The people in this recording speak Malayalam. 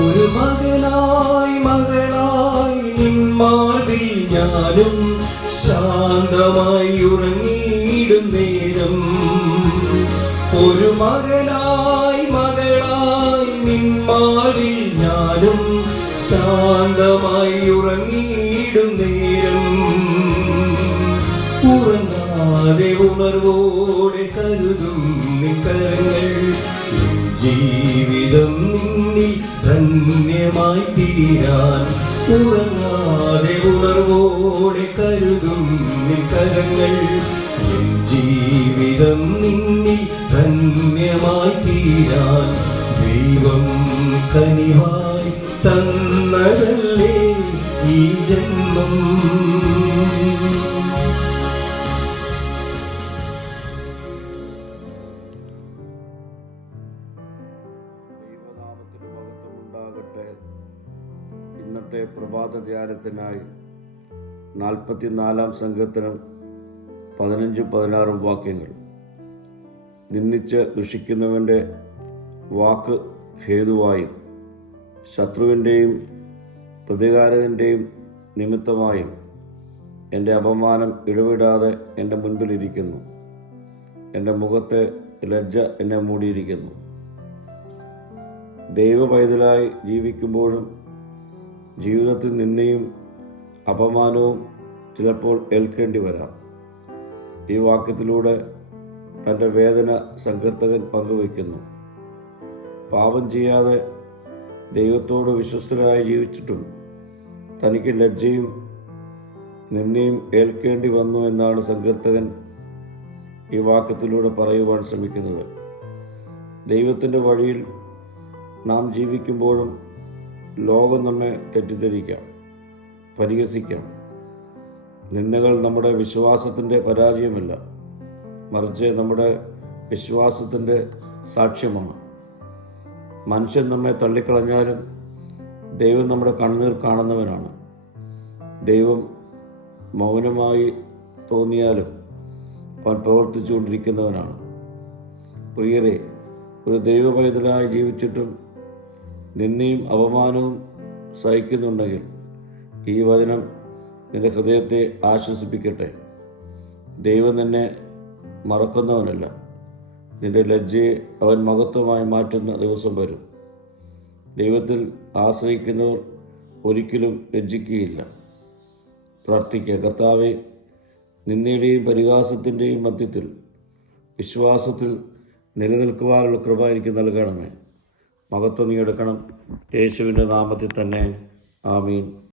ഒരു മകളായി നിന്മാർവിൽ ഞാനും ശാന്തമായി ഉറങ്ങിയിടും നേരം. ഒരു മകളായി നിന്മാർവിൽ ഞാനും ശാന്തമായി ഉറങ്ങിയിടും നേരം. ഉറങ്ങാതെ ഉണർവോടെ കരുതും നിൻ കരങ്ങൾ. ജീവിതം നിന്നിൽ ധന്യമായി തീരാൻ. ഉറങ്ങാതെ ഉണർവോടെ കരുതും നിൻ കരങ്ങൾ. എൻ ജീവിതം നിന്നിൽ ധന്യമായി തീരാൻ ദൈവം കനിവായി തന്നതല്ലേ ഈ ജന്മം. ഇന്നത്തെ പ്രഭാത ധ്യാനത്തിനായി 44 സങ്കീർത്തനം 15-16 വാക്യങ്ങൾ. നിന്ദിച്ച് ദുഷിക്കുന്നവൻ്റെ വാക്ക് ഹേതുവായും ശത്രുവിൻ്റെയും പ്രതികാരകൻ്റെയും നിമിത്തമായും എൻ്റെ അപമാനം ഇടവിടാതെ എൻ്റെ മുൻപിലിരിക്കുന്നു. എൻ്റെ മുഖത്തെ ലജ്ജ എന്നെ മൂടിയിരിക്കുന്നു. ദൈവ പൈതലായി ജീവിക്കുമ്പോഴും ജീവിതത്തിൽ നിന്നെയും അപമാനവും ചിലപ്പോൾ ഏൽക്കേണ്ടി വരാം. ഈ വാക്യത്തിലൂടെ തൻ്റെ വേദന സങ്കീർത്തകൻ പങ്കുവയ്ക്കുന്നു. പാപം ചെയ്യാതെ ദൈവത്തോട് വിശ്വസ്തരായി ജീവിച്ചിട്ടും തനിക്ക് ലജ്ജയും നിന്നെയും ഏൽക്കേണ്ടി വന്നു എന്നാണ് സങ്കീർത്തകൻ ഈ വാക്യത്തിലൂടെ പറയുവാൻ ശ്രമിക്കുന്നത്. ദൈവത്തിൻ്റെ വഴിയിൽ നാം ജീവിക്കുമ്പോഴും ലോകം നമ്മെ തെറ്റിദ്ധരിക്കാം, പരിഹസിക്കാം. നിന്ദകൾ നമ്മുടെ വിശ്വാസത്തിൻ്റെ പരാജയമല്ല, മറിച്ച് നമ്മുടെ വിശ്വാസത്തിൻ്റെ സാക്ഷ്യമാണ്. മനുഷ്യൻ നമ്മെ തള്ളിക്കളഞ്ഞാലും ദൈവം നമ്മുടെ കണ്ണുനീർ കാണുന്നവനാണ്. ദൈവം മൗനമായി തോന്നിയാലും അവൻ പ്രവർത്തിച്ചുകൊണ്ടിരിക്കുന്നവനാണ്. പ്രിയരെ, ഒരു ദൈവ പൈതലായി ജീവിച്ചിട്ടും നിന്നെയും അപമാനവും സഹിക്കുന്നുണ്ടെങ്കിൽ ഈ വചനം നിന്റെ ഹൃദയത്തെ ആശ്വസിപ്പിക്കട്ടെ. ദൈവം നിന്നെ മറക്കുന്നവനല്ല. നിന്റെ ലജ്ജയെ അവൻ മഹത്വമായി മാറ്റുന്ന ദിവസം വരും. ദൈവത്തിൽ ആശ്രയിക്കുന്നവർ ഒരിക്കലും ലജ്ജിക്കുകയില്ല. പ്രാർത്ഥിക്കുക. കർത്താവേ, നിന്ദയുടെയും പരിഹാസത്തിൻ്റെയും മധ്യത്തിൽ വിശ്വാസത്തിൽ നിലനിൽക്കുവാനുള്ള കൃപ എനിക്ക് നൽകണമേ. മഹത്വം നീ എടുക്കണം. യേശുവിൻ്റെ നാമത്തിൽ തന്നെ. ആമീൻ.